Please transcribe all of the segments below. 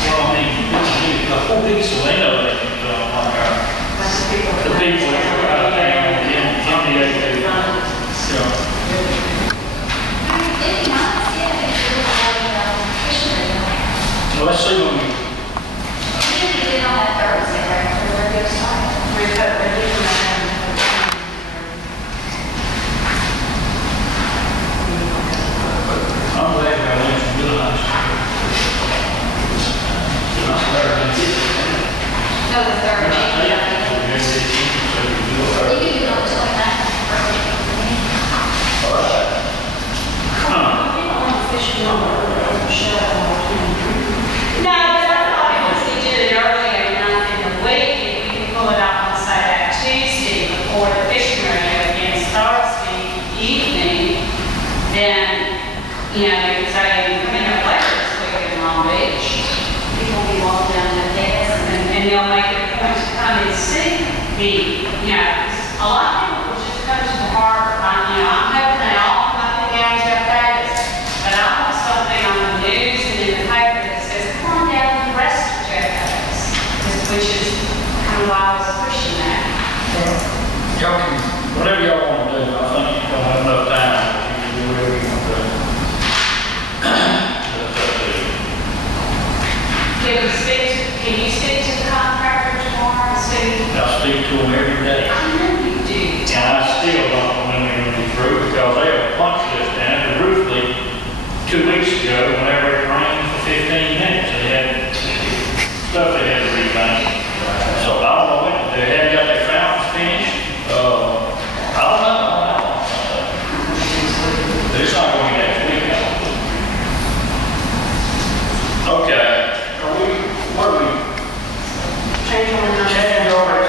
Well, I mean, the whole people, they know they can go on like the people that are out of town, MDA, so let's see when we. I'm glad I went from Realize. No, the third day. You can do it on the 29th. All right. No, but I thought once we did it early enough in the week, if we can pull it off on say that Tuesday before the fishing rodeo again starts the evening, then, you know, they could say, come in here later this week in Long Beach. People will be walking down the gas. And they'll make it a point to come and see the, you know, a lot of people will just come to the harbor. You know, I'm hoping they all come up and down to Vegas, but I want something on the news and in the paper that says, come on down to the rest of Jeff Davis, which is kind of why I was pushing that. Y'all can, whatever y'all want to do, I think you'll have enough time. You can do whatever you want to do. That's up to you. Can you speak to the contractor tomorrow and see? I speak to them every day. I know you do. And I still don't know when they're going to be through because they have a punch list down at the roof leak 2 weeks ago whenever it rained for 15 minutes. They had stuff they had to repaint. So I don't know when they haven't got their fountains finished. I don't know. It's not going to be next week. Okay. What are we? Change order. Change order.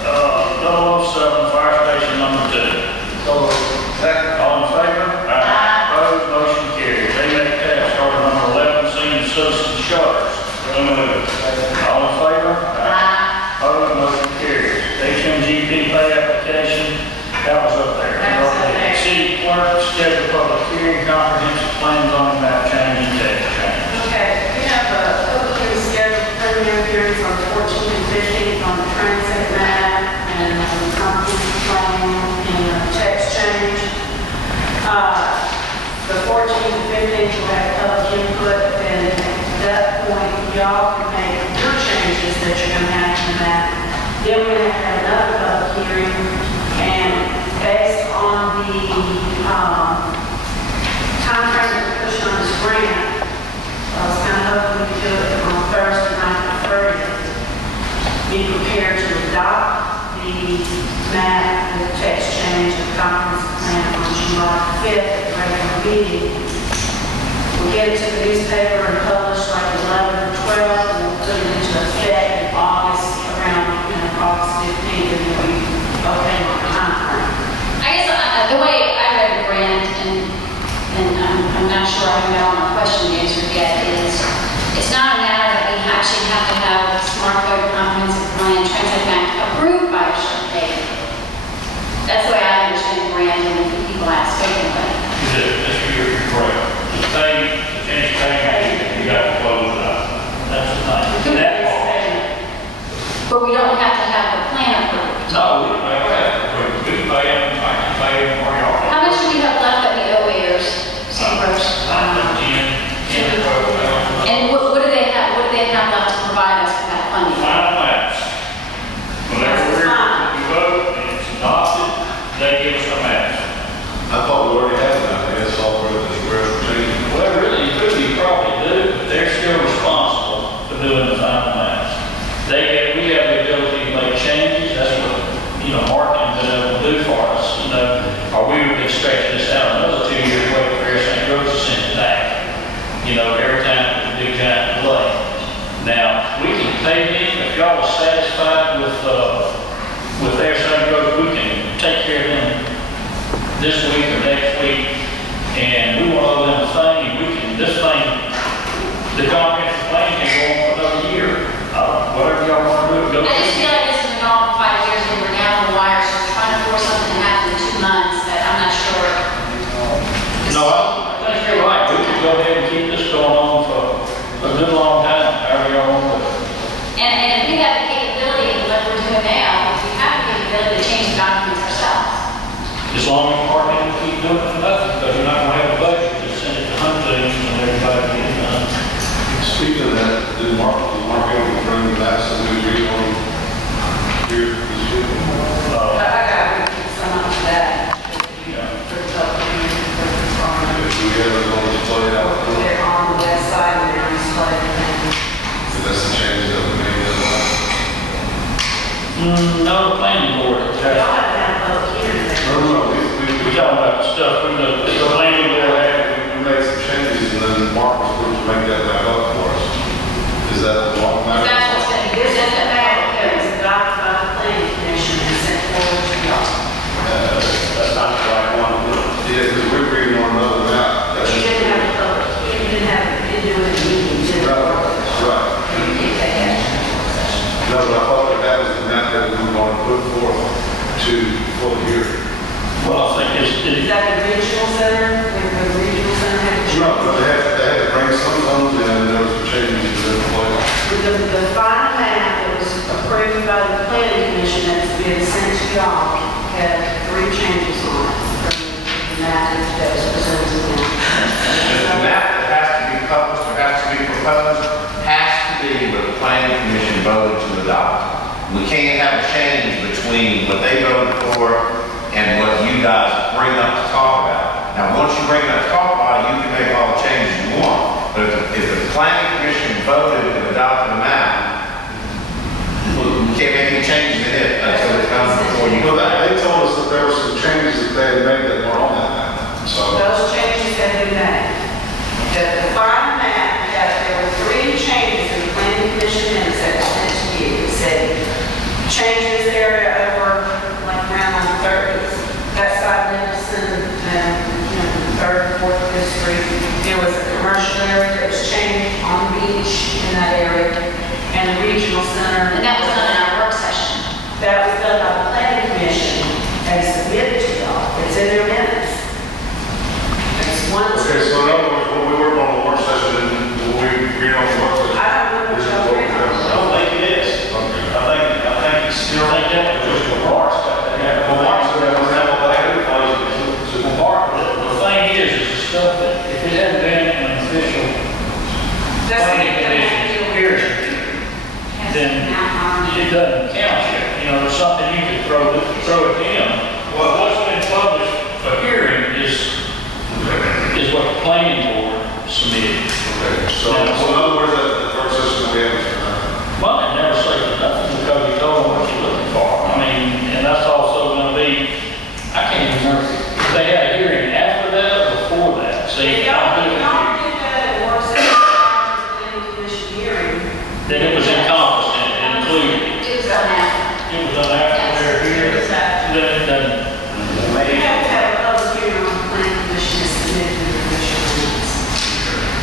007 Fire Station number 2. All in favor? Aye. Opposed? Motion carries. AMAC task order number 11, senior citizen shutters. So moved. All in favor? Aye. Opposed? Motion carries. HMGP pay application. That was up there. City clerk, schedule public hearing, comprehensive plans on map change and text change. Okay, we have a public hearing scheduled preliminary hearings on the 14th and 15th on the transit map and the comprehensive plan and text change. The 14th and 15th will have public input, and at that point, y'all can make your changes that you're going to have to that. Then we're going to have another public hearing, and based on the time frame that we're pushing on this grant, I was kind of hoping we could do it on Thursday night, the 30th. Be prepared to adopt the map, the text change, the conference plan on July 5th at the regular meeting. We'll get it to the newspaper and publish like 11 or 12, and we'll put it into effect in August, around August 15th, and then we okay on the time frame. I guess the way I read the grant, and I'm not sure I have all my question answered yet, is it's not a matter that we actually have to have a smart code comprehensive plan transit map approved by a certain date. That's the way I understand the grant and the people ask frequently. That's your correct. The thing, the change thing, you got to close it up. That's the thing. That part. But we don't have to have the plan approved. No, we don't have to approve. We can pay them, I can pay them for y'all. How much do we have left that we owe heirs? And what do they have? What do they have left to provide us with that funding? Final maps. Whenever we vote and it's adopted, they give us the maps. I thought we already had that. That's all for this resolution. Well, really, you probably do, but they're still responsible for doing the final maps. We have the ability to make changes. That's what, Martin's been able to do for us, or we would expect this out another 2 years wait for everything goes to send it back. Every time it's a big giant delay. Now, we can pay them, if y'all are satisfied with everything goes, we can take care of them this week or next week, and we want to owe them a thing, and this thing, the comprehensive plan can go on for another year. Whatever y'all want to do, go. I just feel like this has been on for 5 years and we're down the wire, so we're trying to force something to happen in 2 months that I'm not sure. No, I think you're right. We could go ahead and keep keep this going on for a good long time, however you want to. And if we have the capability, like we're doing now, if we have the capability to change the documents ourselves. As long as marketing will keep doing it for nothing, because you're not going to have a budget to send it to hunting and everybody get it done. Speaking of that, did Mark be able to bring the last and we read on here this week? I got some of that. Yeah. For the public hearing, for the farm. If we have it on display out, They're on the website and they're on display. if that's the changes that we made in the last. No, the planning board. Y'all have to have a public hearing. No, We're talking about the stuff, the planning board had. we made some changes and then Mark was supposed to make that back up for us. Is that the long That's time? what's going to be, This this is is the the map back. that was adopted by the planning commission and sent forward to y'all. That's not the right one. Yeah, because we're reading on another map. But you didn't have a public, you didn't have, you didn't do it in a meeting, you did it. Right. You did take action. No, but I thought that was the map that we were going to put forth to full year. Well, I think Is that the regional center? The regional center had to. No, but they had to bring some funds in and there was some changes to the place. The final map that was approved by the planning commission that's been sent to y'all had 3 changes on it from the map that was presented to them. The map that has to be published or has to be proposed has to be what the planning commission voted to adopt. We can't have a change between what they voted for and what you guys bring up to talk about. Now, once you bring it up to talk about it, you can make all the changes you want. But if the planning commission voted and adopted a map, you can't make any changes in it until it comes before you. Well, they told us that there were some changes that they had made that were on that map. So, Those changes have been made. The final map, there were 3 changes in the planning commission minutes that were sent to you. It said, change this area over, like around on 30th, that side of Nicholson, the 3rd and 4th of this street. There was a commercial area that was changed on the beach in that area, and the regional center. And that was done in our work session. That was done by the planning commission and submitted to y'all. It's in their minutes. It's one. okay, so in other words, when we work on the work session, and when we read on the work session. I don't know what this is y'all what we read have. on. I don't think it is. Okay. I think you still think that was just for Mark's stuff. Well, Mark said that was not what they had. Well, Mark, the thing is the stuff that, if it hadn't been an official planning commission hearing, then it doesn't count yet. You know, it's something you could throw at them. Well, what's been published for hearing is what the planning board submitted. Okay, so in other words, that the work session that we have is tonight. Well, it never says nothing because you told them what you're looking for. I mean, and that's also going to be, I can't even remember, if they had a hearing after that or before that. See, Y'all I'm did doing it. that at work session, planning commission hearing. Then it was encompassed and included. It was done after. It was done after their hearing. Then it doesn't. You have to have a public hearing on the planning commission is submitted to the commission minutes.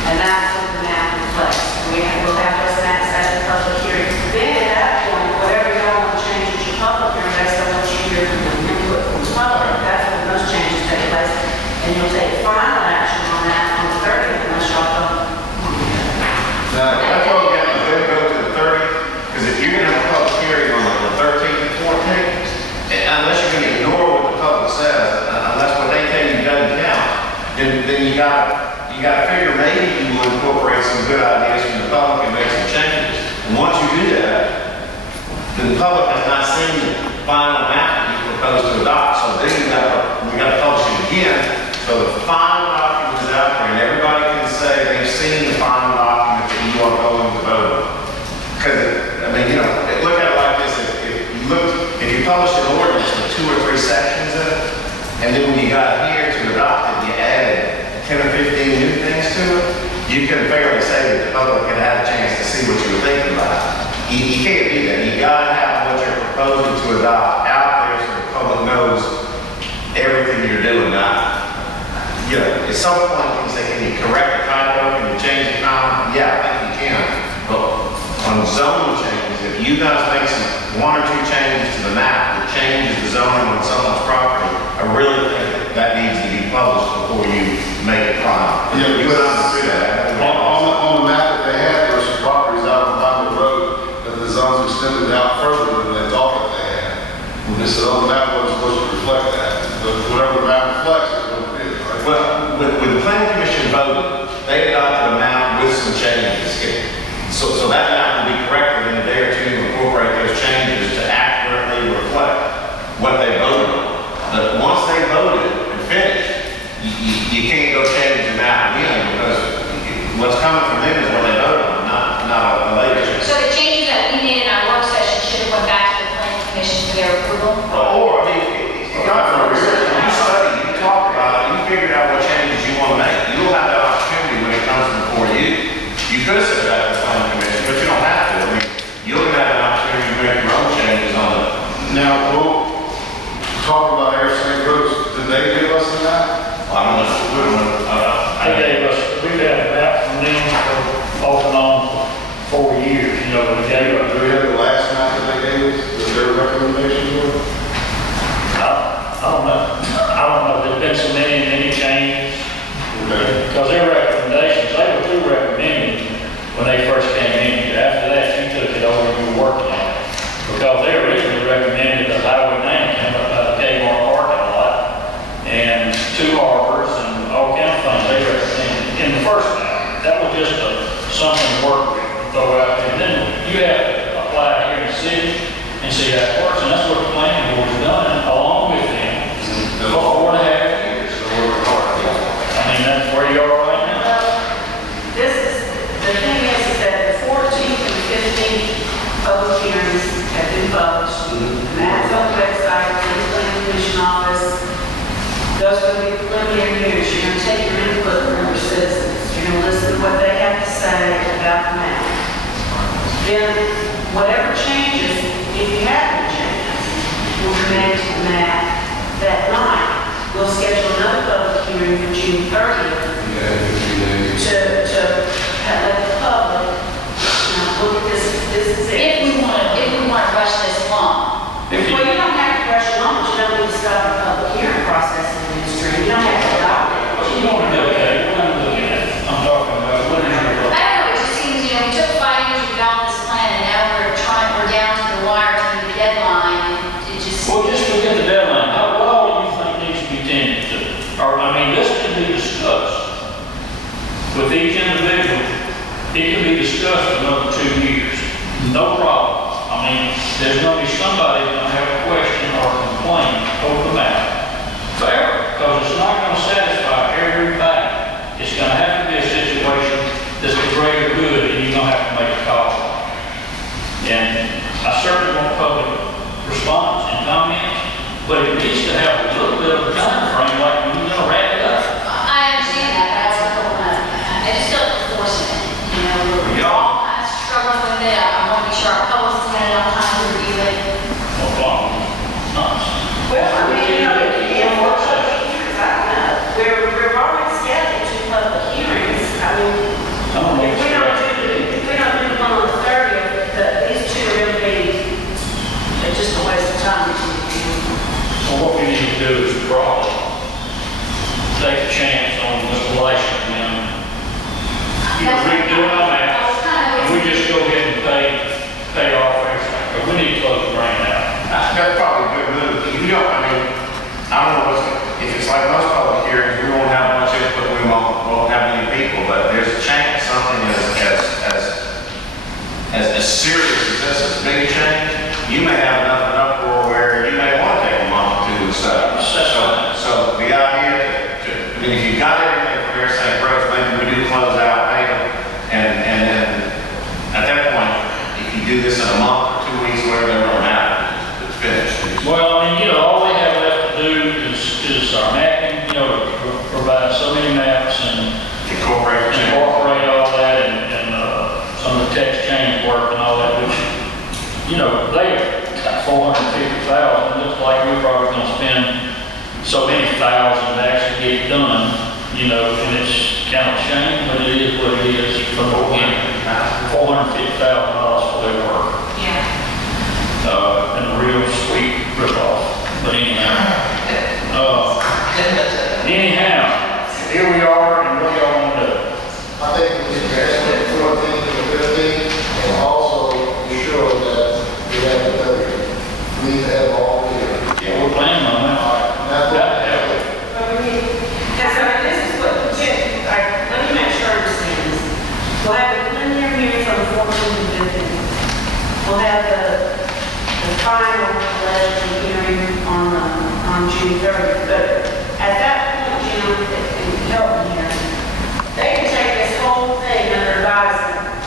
And that's what the map reflects. We'll have those maps at the public hearing. Then at that point, whatever y'all want to change at your public hearing based on what you hear from the input from the public, that's when those changes take place. And you'll take final action on that on the 30th unless y'all don't. Now, that's why we have to then go to the 30th, because if you're gonna have a public hearing on the 13th and 14th, unless you're gonna ignore what the public says, unless what they tell you doesn't count, then you gotta figure maybe you will incorporate some good ideas from the public and make some changes. And once you do that, then the public has not seen the final map that you propose to adopt, so then we gotta publish it again, so the final document is out there and everybody can say they've seen the final document that you are going to vote on. Because, I mean, look at it like this, if you publish an ordinance with 2 or 3 sections in it, and then when you got here to adopt it, you added 10 or 15 new things to it, you can fairly say that the public had had a chance to see what you were thinking about. You can't do that. You gotta have what you're proposing to adopt out there so the public knows everything you're doing now. At some point, you say, can you correct a typo? Can you change the comment? Yeah, I think you can. But on zoning changes, if you guys make some 1 or 2 changes to the map that changes the zoning on someone's property, I really think that needs to be published before you make it final. You would understand that. you could have said that to the planning commission, but you don't have to. I mean, you'll have an opportunity to make your own changes on it. Now, we'll talk about Air St. Louis. Did they give us a map? I don't know. They gave us, we've had a map from them for off and on for 4 years, you know, they gave us. Do we have the last map that they gave us, that their recommendations were? I don't know, there's been so many changes. Okay. Because their recommendations, they were too recommended when they first came in here. After that, you took it over and you were working on it. Because they originally recommended the Highway 90 up by the Kmart parking lot and 2 harbors and all kinds of things they recommended in the first map. That was just something to work with, throw out there. And then you have to apply it here in the city and see how it works. And that's what the planning board has done along with them for 4.5 years. I mean, that's where you are right now. This is, the thing is that the 14th and 15th public hearings have been published. Maps on the website, in the planning commission office. Those will be preliminary hearings. You're going to take your input from your citizens. You're going to listen to what they have to say about the map. Then, whatever changes, if you have any changes, will be made to the map that night. We'll schedule another public hearing for June 30th to let the public, look at this is it. If we want to rush this along. Well, you don't have to rush along, but you don't need to stop the public hearing process in the industry. You don't have to adopt it. You want to do okay, what I'm looking at, I'm talking about, what is your I don't know, it just seems, we took 5 years to develop this plan, and now we're down to the wire to meet the deadline, and it just. Well, just forget the deadline. What all do you think needs to be tended to? Or, I mean, this can be discussed with each individual. It can be discussed for another 2 years. No problem. I mean, there's going to be somebody going to have a question or a complaint over the map. Fair, because it's not going to satisfy everybody. It's going to have to be a situation that's the greater good, and you're going to have to make a call. And I certainly want public response and comments, but it needs to have a little bit of a time frame, like when you're going to wrap it up. I understand that, but I just don't force it, we're all kind of struggling with it. I want to be sure our public has had enough time to review it. No problem. Nice. Well, I mean, yeah, work session. I don't know. We're already scheduled 2 public hearings. I mean, if we don't do the one on the 30th, these 2 are going to be just a waste of time. So what we need to do is probably take a chance on this election and redo our maps. And we just go ahead and pay off everything. But we need to close the brain out. That's probably a good move. You don't, I mean, I don't know if it's like most public hearings, we won't have much input, we won't have many people, but there's a chance something as serious as this, as big a change, you may have enough of an uproar where you may want to take a month or 2 and stuff. So the idea I mean, if you've got everything from Air St. Louis, maybe we do close out, pay them, and then at that point, if you do this in a month or 2 weeks, whatever they're going to happen, it's finished. Well, I mean, all they have left to do is our mapping, provide so many maps and Incorporate all that and some of the text change work and all that, which, they got 450,000. It looks like we're probably going to spend so many thousands to actually get it done, and it's kind of a shame, but it is what it is for the beginning. $450,000 for their work. Yeah. And a real sweet rip-off. But anyhow, here we are, and what y'all want to do? I think we should add the 14th and the 15th, and also be sure that we have the 30th. We need to have all here. Yeah, we're planning on that. That's what- This is what, let me make sure I understand this. We'll have the preliminary hearing from the 14th and 15th. We'll have the final election hearing on June 30th. But at that point, Jim, if you can help me here, they can take this whole thing under advisement.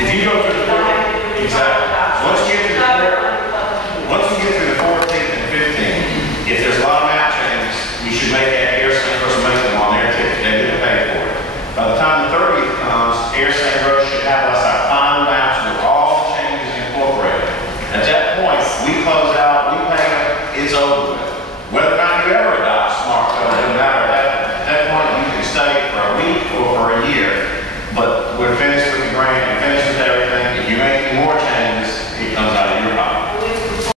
If you go through the 14th, exactly. Once you get through the 14th and 15th, if there's a lot of map changes, you should make that Air St. Louis make them on their ticket. They didn't pay for it. By the time the 30th we're finished with the grant,